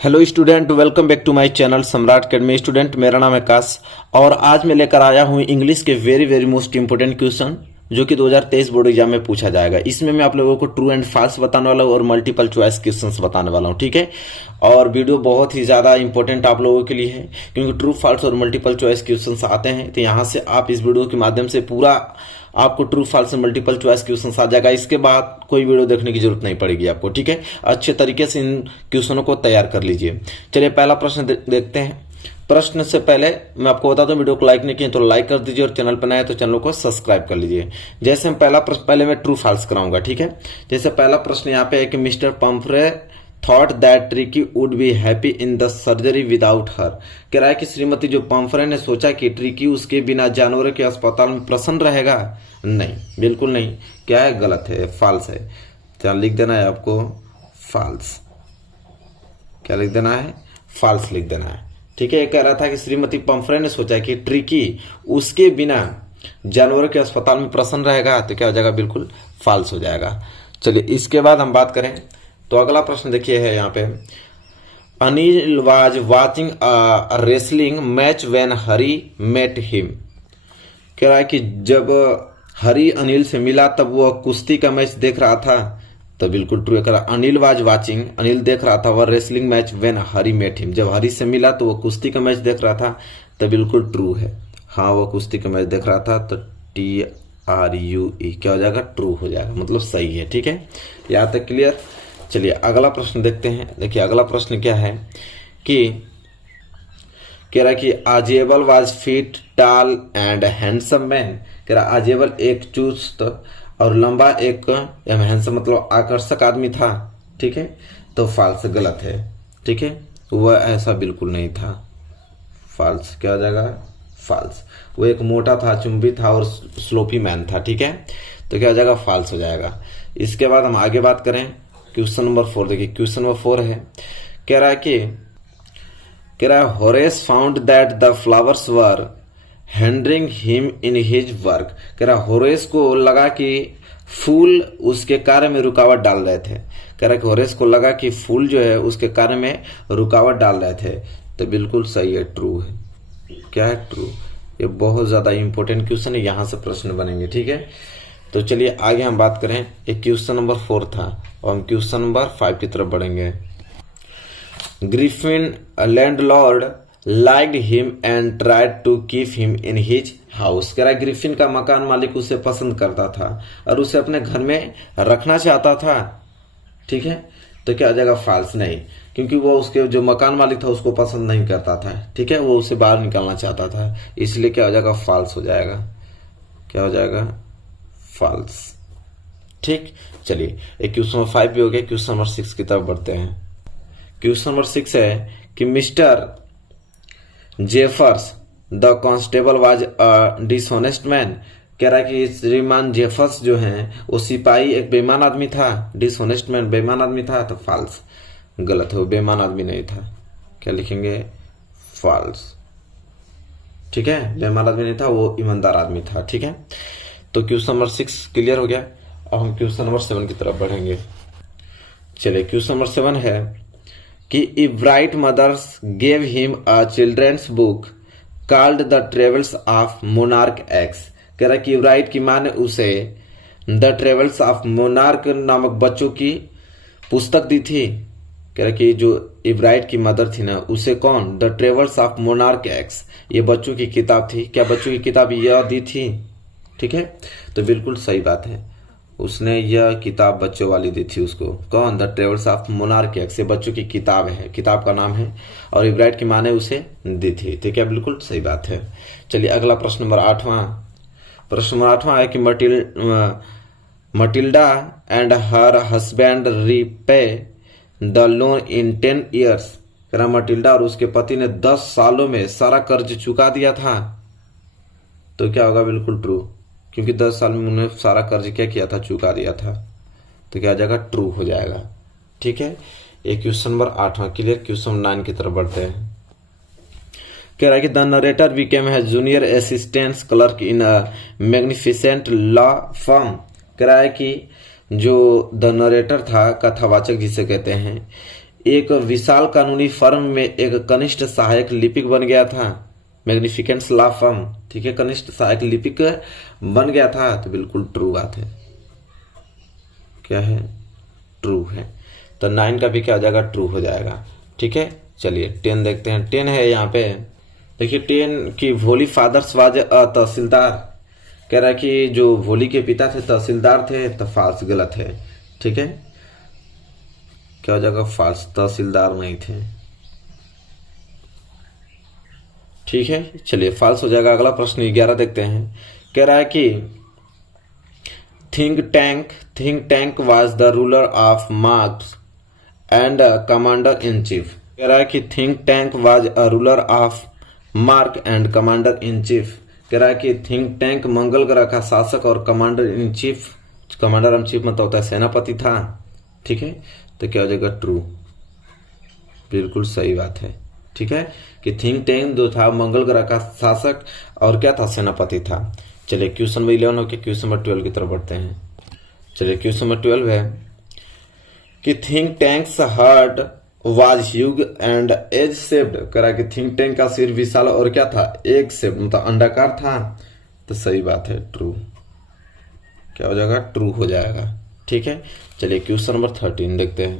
Hello student, welcome back to my channel Samrat academy. Student, मेरा नाम है काश और आज मैं लेकर आया हूं इंग्लिश के वेरी मोस्ट इंपोर्टेंट क्वेश्चन जो कि 2023 बोर्ड एग्जाम में पूछा जाएगा। इसमें मैं आप लोगों को ट्रू एंड फॉल्स बताने वाला हूं और मल्टीपल चॉइस क्वेश्चंस बताने वाला हूं, ठीक है। और वीडियो बहुत ही ज्यादा इंपॉर्टेंट आप लोगों के लिए है क्योंकि ट्रू फॉल्स और मल्टीपल चॉइस क्वेश्चंस आते हैं, तो यहाँ से आप इस वीडियो के माध्यम से पूरा आपको ट्रू फॉल्स और मल्टीपल चॉइस क्वेश्चंस आ जाएगा। इसके बाद कोई वीडियो देखने की जरूरत नहीं पड़ेगी आपको, ठीक है। अच्छे तरीके से इन क्वेश्चनों को तैयार कर लीजिए। चलिए पहला प्रश्न देखते हैं। प्रश्न से पहले मैं आपको बता दूं, वीडियो को लाइक नहीं किए तो लाइक कर दीजिए और चैनल पर नए तो चैनल को सब्सक्राइब कर लीजिए। जैसे हम पहला प्रश्न पहले मैं ट्रू फॉल्स कराऊंगा, ठीक है। जैसे पहला प्रश्न यहाँ पे है कि mister Pomfrey thought that tricky would be happy in the surgery without her. कह रहा है कि श्रीमती जो पंफ्रे ने सोचा कि ट्रिकी उसके बिना जानवरों के अस्पताल में प्रसन्न रहेगा। नहीं, बिल्कुल नहीं। क्या है? गलत है, फॉल्स है। क्या लिख देना है आपको? फॉल्स। क्या लिख देना है? फॉल्स लिख देना है, ठीक है। ये कह रहा था कि श्रीमती पंफ्रे ने सोचा कि ट्रिकी उसके बिना जानवरों के अस्पताल में प्रसन्न रहेगा, तो क्या हो जाएगा? बिल्कुल फॉल्स हो जाएगा। चलिए इसके बाद हम बात करें तो अगला प्रश्न देखिए है यहाँ पे। Anil was watching a wrestling match when Hari met him. कह रहा है कि जब हरी अनिल से मिला तब वह कुश्ती का मैच देख रहा था, तो बिल्कुल ट्रू है। कह रहा अनिल वाज वाचिंग, अनिल देख रहा था, वह wrestling match when Hari met him, जब हरी से मिला तो वह कुश्ती का मैच देख रहा था, तो बिल्कुल ट्रू है। हाँ, वह कुश्ती का मैच देख रहा था, तो TRUE क्या हो जाएगा? ट्रू हो जाएगा, मतलब सही है, ठीक है। यहाँ तक क्लियर। चलिए अगला प्रश्न देखते हैं। देखिए अगला प्रश्न क्या है कि कह रहा है कि आजेबल वाज फिट टाल एंड हैंडसम मैन। कह रहा आजेबल एक चुस्त और लंबा एक हैंडसम मतलब आकर्षक आदमी था, ठीक है। तो फॉल्स, गलत है, ठीक है। वह ऐसा बिल्कुल नहीं था, फॉल्स। क्या हो जाएगा? फॉल्स। वो एक मोटा था, चुंबी था और स्लोपी मैन था, ठीक है। तो क्या हो जाएगा? फॉल्स हो जाएगा। इसके बाद हम आगे बात करें क्वेश्चन नंबर 4। देखिए क्वेश्चन नंबर 4 है, कह रहा है Horace found that the flowers were hindering him in his work. कह रहा होरेस को लगा कि फूल उसके कार्य में रुकावट डाल रहे थे। कह रहा कि होरेस को लगा कि फूल जो है उसके कार्य में रुकावट डाल रहे थे, तो बिल्कुल सही है, ट्रू है। क्या है? ट्रू। ये बहुत ज्यादा इंपॉर्टेंट क्वेश्चन है, यहां से प्रश्न बनेंगे, ठीक है। तो चलिए आगे हम बात करें। एक क्वेश्चन नंबर 4 था और हम क्वेश्चन नंबर 5 की तरफ बढ़ेंगे। Griffin landlord liked him and tried to keep him in his house. कह रहा है ग्रिफिन का मकान मालिक उसे पसंद करता था और उसे अपने घर में रखना चाहता था, ठीक है। तो क्या आ जाएगा? फॉल्स। नहीं, क्योंकि वो उसके जो मकान मालिक था उसको पसंद नहीं करता था, ठीक है। वो उसे बाहर निकालना चाहता था, इसलिए क्या हो जाएगा? फॉल्स हो जाएगा। क्या हो जाएगा? फॉल्स, ठीक। चलिए एक क्वेश्चन नंबर 5 भी हो गया। क्वेश्चन नंबर 6 की तरफ बढ़ते हैं। क्वेश्चन नंबर 6 है कि mister Jeffers the constable was a dishonest man. कह रहा है कि श्रीमान जेफर्स जो हैं वो सिपाही एक बेईमान आदमी था। डिसऑनेस्ट मैन बेईमान आदमी था, तो फॉल्स। गलत है, वो बेईमान आदमी नहीं था। क्या लिखेंगे? फॉल्स, ठीक है। बेईमान आदमी नहीं था, वो ईमानदार आदमी था, ठीक है। तो क्वेश्चन नंबर 6 क्लियर हो गया। अब हम क्वेश्चन नंबर 7 की तरफ बढ़ेंगे। चलिए क्वेश्चन नंबर 7 है कि Ebright mothers gave him a childrens book called the travels of monarch X. कह रहा है कि ब्राइट की मां ने उसे द ट्रेवल्स ऑफ मोनार्क नामक बच्चों की पुस्तक दी थी। कह रहा कि जो इब्राइट की मदर थी ना, उसे कौन? The travels of monarch x, ये बच्चों की किताब थी। क्या बच्चों की किताब यह दी थी? ठीक है, तो बिल्कुल सही बात है, उसने यह किताब बच्चों वाली दी थी उसको। कौन? The travels of monarch x, ये बच्चों की किताब है, किताब का नाम है, और इब्राइट की मां ने उसे दी थी। ठीक है, बिल्कुल सही बात है। चलिए अगला प्रश्न नंबर 8वां। प्रश्न नंबर 8वां है कि Matilda and her husband repay the loan in 10 years. Matilda और उसके पति ने 10 सालों में सारा कर्ज चुका दिया था। तो क्या होगा? बिल्कुल ट्रू, क्योंकि 10 साल में उन्होंने सारा कर्ज क्या किया था? चुका दिया था। तो क्या आ जाएगा? ट्रू हो जाएगा। ठीक है, ये क्वेश्चन नंबर 8वां क्लियर। क्वेश्चन नंबर 9 की तरफ बढ़ते हैं। कह रहा है कि द नरेटर बिकेम है junior assistant clerk in a magnificent law firm. कह रहा है कि जो द नरेटर था, कथावाचक जिसे कहते हैं, एक विशाल कानूनी फर्म में एक कनिष्ठ सहायक लिपिक बन गया था। मैग्निफिकेंट लॉ फर्म, ठीक है, कनिष्ठ सहायक लिपिक बन गया था, तो बिल्कुल ट्रू बात है। क्या है? ट्रू है। तो 9 का भी क्या हो जाएगा? ट्रू हो जाएगा। ठीक है, चलिए 10 देखते हैं। 10 है यहाँ पे, देखिए 10 की भोली फादर्स वाज तहसीलदार, कह रहा है कि जो भोली के पिता थे तहसीलदार थे, तो फाल्स, गलत है। ठीक है, क्या हो जाएगा? फाल्स, तहसीलदार नहीं थे। ठीक है, चलिए फाल्स हो जाएगा। अगला प्रश्न 11 देखते हैं। कह रहा है कि think tank was the ruler of marks and commander in chief. कह रहा है कि think tank was a ruler of mark and commander in chief. कह रहा है कि थिंक टैंक मंगल ग्रह का शासक और commander in chief, commander in chief मतलब होता है सेनापति था। ठीक है, तो क्या हो जाएगा? ट्रू, बिल्कुल सही बात है। ठीक है, कि थिंक टैंक जो था मंगल ग्रह का शासक और क्या था? सेनापति था। चलिए क्वेश्चन नंबर 11 होकर क्वेश्चन नंबर 12 की तरफ बढ़ते हैं। चलिए क्वेश्चन नंबर 12 है कि think tanks heart was huge and edge shaped. करा कि थिंक टैंक का सिर विशाल और क्या था? एग शेप मतलब अंडाकार था। तो सही बात है, ट्रू। क्या हो जाएगा? ट्रू हो जाएगा। ठीक है, चलिए क्वेश्चन नंबर 13 देखते हैं।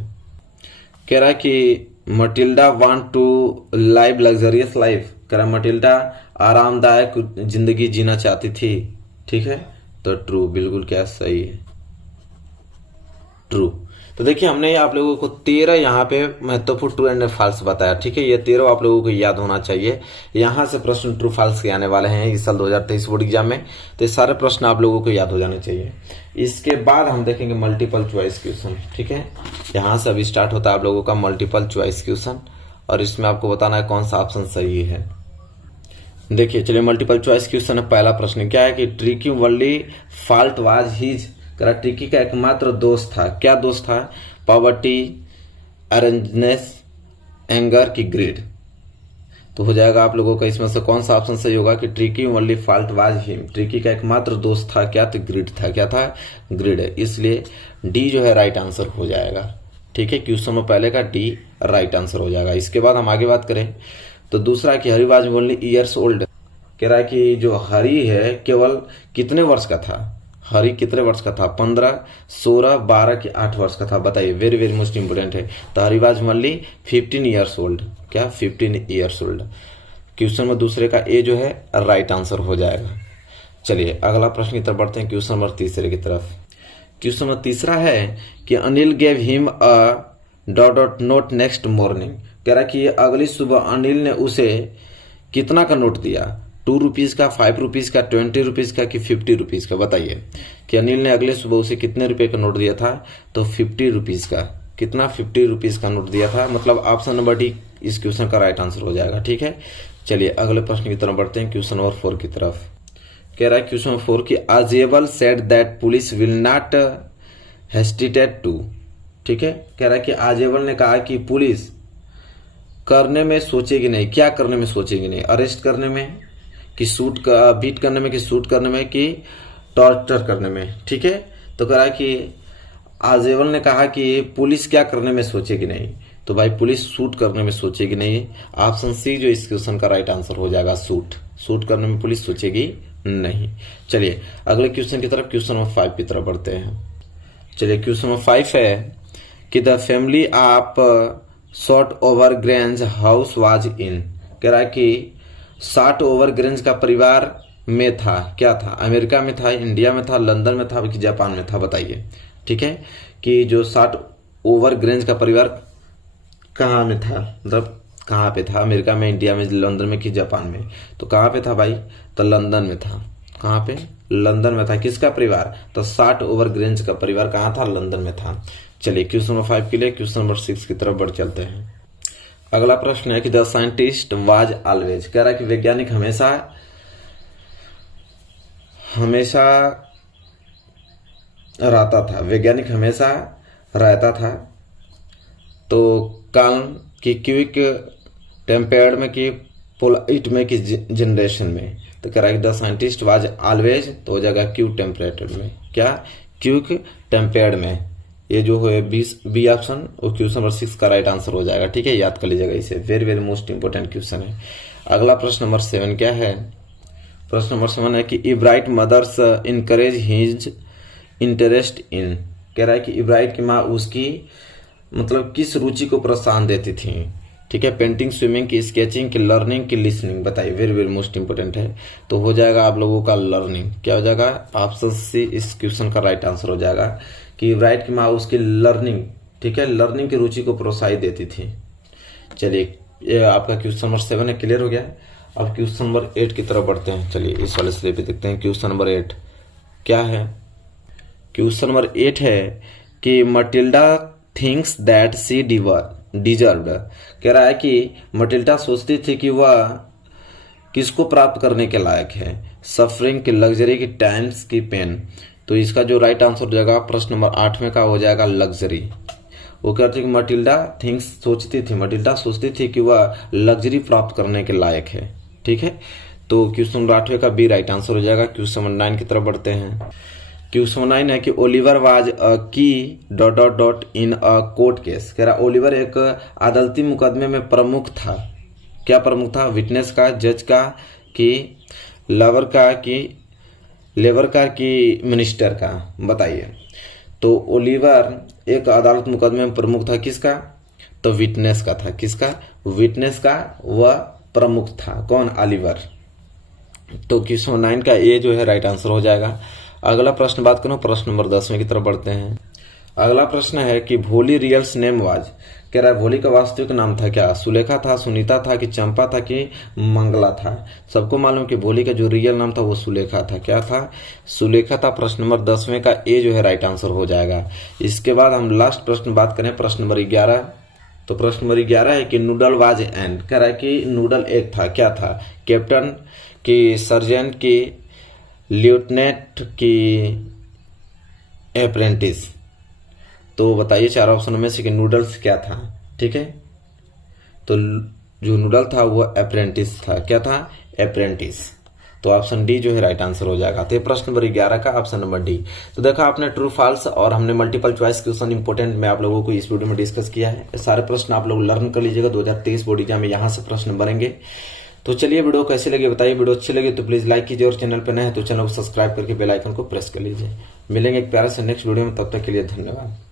कह रहा है कि Matilda want to live luxurious life. कह रहा है मटिल्डा आरामदायक जिंदगी जीना चाहती थी। ठीक है, तो ट्रू, बिल्कुल क्या सही है, ट्रू। तो देखिए हमने आप लोगों को 13 यहाँ पे महत्वपूर्ण ट्रू एंड फॉल्स बताया। ठीक है, ये 13 आप लोगों को याद होना चाहिए। यहाँ से प्रश्न ट्रू फॉल्स के आने वाले हैं इस साल 2023 बोर्ड एग्जाम में, तो ये सारे प्रश्न आप लोगों को याद हो जाने चाहिए। इसके बाद हम देखेंगे मल्टीपल चॉइस क्वेश्चन। ठीक है, यहाँ से अभी स्टार्ट होता है आप लोगों का मल्टीपल चॉइस क्वेश्चन, और इसमें आपको बताना है कौन सा ऑप्शन सही है। देखिए चलिए मल्टीपल चॉइस क्वेश्चन है। पहला प्रश्न क्या है कि tricky only fault was his. करा ट्रिकी का एकमात्र दोष था, क्या दोष था? पॉवर्टी, अरेंजनेस, एंगर की ग्रीड। तो हो जाएगा आप लोगों का इसमें से कौन सा ऑप्शन सही होगा कि tricky only fault was him. Tricky का एकमात्र दोष था क्या? तो ग्रीड था। क्या था? ग्रीड है। इसलिए डी जो है राइट आंसर हो जाएगा। ठीक है, क्वेश्चन में पहले का डी राइट आंसर हो जाएगा। इसके बाद हम आगे बात करें तो दूसरा कि हरी वाज ओनली ईयर्स ओल्ड। कह रहा है कि जो हरी है केवल कितने वर्ष का था? हरी कितने वर्ष का था? 15, 16, 12 कि 8 वर्ष का था? बताइए, वेरी वेरी मोस्ट इंपोर्टेंट है। तो हरी वाज ओनली 15 ईयर्स ओल्ड। क्या? 15 ईयर्स ओल्ड। क्वेश्चन में दूसरे का ए जो है राइट आंसर हो जाएगा। चलिए अगला प्रश्न की तरफ बढ़ते हैं, क्वेश्चन नंबर तीसरे की तरफ। क्वेश्चन नंबर तीसरा है कि Anil gave him a dot note next morning. कह रहा कि अगली सुबह अनिल ने उसे कितना का नोट दिया? 2 रुपीज का, 5 रुपीज का, 20 रुपीज का कि 50 रुपीज का? बताइए कि अनिल ने अगले सुबह उसे कितने रुपए का नोट दिया था? तो 50 रुपीज का। कितना? 50 रुपीज का नोट दिया था। मतलब ऑप्शन नंबर डी इस क्वेश्चन का राइट आंसर हो जाएगा। ठीक है, चलिए अगले प्रश्न की तरफ बढ़ते हैं, क्वेश्चन नंबर 4 की तरफ। कह रहा है क्वेश्चन नंबर 4 की आजेबल said that police will not hesitate to. ठीक है, कह रहा है कि आजेबल ने कहा कि पुलिस करने में सोचेगी नहीं। क्या करने में सोचेगी नहीं? अरेस्ट करने में कि बीट करने में कि शूट करने में कि टॉर्चर करने में? ठीक है, तो कह रहा है कि आजेबल ने कहा कि पुलिस क्या करने में सोचेगी नहीं? तो भाई पुलिस शूट करने में सोचेगी नहीं। ऑप्शन सी जो इस क्वेश्चन का राइट आंसर हो जाएगा, शूट करने में पुलिस सोचेगी नहीं। चलिए अगले क्वेश्चन की तरफ, क्वेश्चन नंबर 5 की तरफ बढ़ते हैं। चलिए क्वेश्चन नंबर 5 है कि the family of short over grange house was in. कह रहा है कि शॉर्ट ओवर ग्रेंज का परिवार में था। क्या था? अमेरिका में था, इंडिया में था, लंदन में था कि जापान में था? बताइए। ठीक है, कि जो शॉर्ट ओवर ग्रेंज का परिवार कहाँ में था, मतलब कहाँ पे था? अमेरिका में, इंडिया में, लंदन में कि जापान में? तो कहाँ पे था भाई? तो लंदन में था। कहाँ पे? लंदन में था। किसका परिवार? तो शॉर्ट ओवर ग्रेंज का परिवार कहाँ था? लंदन में था। चलिए क्वेश्चन नंबर 5 के लिए क्वेश्चन नंबर 6 की तरफ बढ़ चलते हैं। अगला प्रश्न है कि द साइंटिस्ट वाज ऑलवेज। कह रहा है कि वैज्ञानिक हमेशा रहता था। वैज्ञानिक हमेशा रहता था। तो काल्म की क्विक टेम्पर्ड में कि पोलाइट में कि जनरेशन में? तो कह रहा है कि द साइंटिस्ट वाज ऑलवेज, तो हो जाएगा क्विक टेम्परेचर में। क्या? क्विक टेम्पर्ड में। ये जो है बी ऑप्शन वो क्वेश्चन नंबर 6 का राइट आंसर हो जाएगा। ठीक है, याद कर लीजिएगा इसे, very very most important question है। अगला प्रश्न नंबर 7 क्या है? प्रश्न नंबर 7 है कि Ebright mothers encourage his interest in. कह रहा है कि इब्राइट की माँ उसकी मतलब किस रुचि को प्रोत्साहन देती थी। ठीक है, पेंटिंग, स्विमिंग की, स्केचिंग की, लर्निंग की, लिसनिंग। बताइए, वेरी वेरी मोस्ट इंपोर्टेंट है। तो हो जाएगा आप लोगों का लर्निंग। क्या हो जाएगा? ऑप्शन सी इस क्वेश्चन का राइट आंसर हो जाएगा कि इब्राइट की माँ उसकी लर्निंग, ठीक है, लर्निंग की रुचि को प्रोत्साहित देती थी। चलिए, ये आपका क्वेश्चन नंबर 7 है, क्लियर हो गया। अब क्वेश्चन नंबर 8 की तरफ बढ़ते हैं। चलिए इस वाले स्लेब पे देखते हैं क्वेश्चन नंबर 8 क्या है। क्वेश्चन नंबर 8 है कि Matilda thinks that she deserved. कह रहा है कि मटिल्डा सोचती थी कि वह किसको प्राप्त करने के लायक है, सफरिंग की, लग्जरी की, टाइम्स की, पेन। तो इसका जो राइट आंसर हो जाएगा प्रश्न नंबर 8 में का हो जाएगा लग्जरी। वो कहते हैं कि मटिल्डा सोचती थी कि वह लग्जरी प्राप्त करने के लायक है। ठीक है, तो क्वेश्चन नंबर 8 का बी राइट आंसर हो जाएगा। क्वेश्चन नंबर 9 की तरफ बढ़ते हैं। क्वेश्चन 9 है कि ओलिवर वाज अ की ... इन अ कोर्ट केस। कह रहा ओलिवर एक अदालती मुकदमे में प्रमुख था। क्या प्रमुख था? विटनेस का, जज का, कि लेबर का, कि मिनिस्टर का। बताइए। तो ओलिवर एक अदालत मुकदमे में प्रमुख था, किसका? तो विटनेस का था। किसका? विटनेस का वह प्रमुख था। कौन? ओलिवर। तो क्वेश्चन 9 का ए जो है राइट आंसर हो जाएगा। अगला प्रश्न बात करूं, प्रश्न नंबर 10 की तरफ बढ़ते हैं। अगला प्रश्न है कि भोली रियल्स नेम वाज। कह रहा है भोली का वास्तविक नाम था क्या? सुलेखा था, सुनीता था, कि चंपा था, कि मंगला था। सबको मालूम कि भोली का जो रियल नाम था वो सुलेखा था। क्या था? सुलेखा था। प्रश्न नंबर 10 का ए जो है राइट आंसर हो जाएगा। इसके बाद हम लास्ट प्रश्न बात करें, प्रश्न नंबर 11। तो प्रश्न नंबर 11 है कि नूडल वाज एंड। कह रहा है कि नूडल एक था। क्या था? कैप्टन, की सर्जेंट, की लिeutenant, की अप्रेंटिस। तो बताइए चार ऑप्शन में से कि नूडल्स क्या था। ठीक है, तो जो नूडल था वो अप्रेंटिस था। क्या था? अप्रेंटिस। तो ऑप्शन डी जो है राइट आंसर हो जाएगा। तो ये प्रश्न नंबर 11 का ऑप्शन नंबर डी। तो देखा आपने ट्रू फॉल्स और हमने मल्टीपल चॉइस क्वेश्चन इंपोर्टेंट में आप लोगों को इस वीडियो में डिस्कस किया है। सारे प्रश्न आप लोग लर्न कर लीजिएगा, 2023 बोर्ड एग्जाम में यहाँ से प्रश्न बनेंगे। तो चलिए वीडियो कैसे लगे बताइए। वीडियो अच्छी लगे तो प्लीज लाइक कीजिए और चैनल पर नए हैं तो चैनल को सब्सक्राइब करके बेल आइकन को प्रेस कर लीजिए। मिलेंगे एक प्यारे से नेक्स्ट वीडियो में, तब तक के लिए धन्यवाद।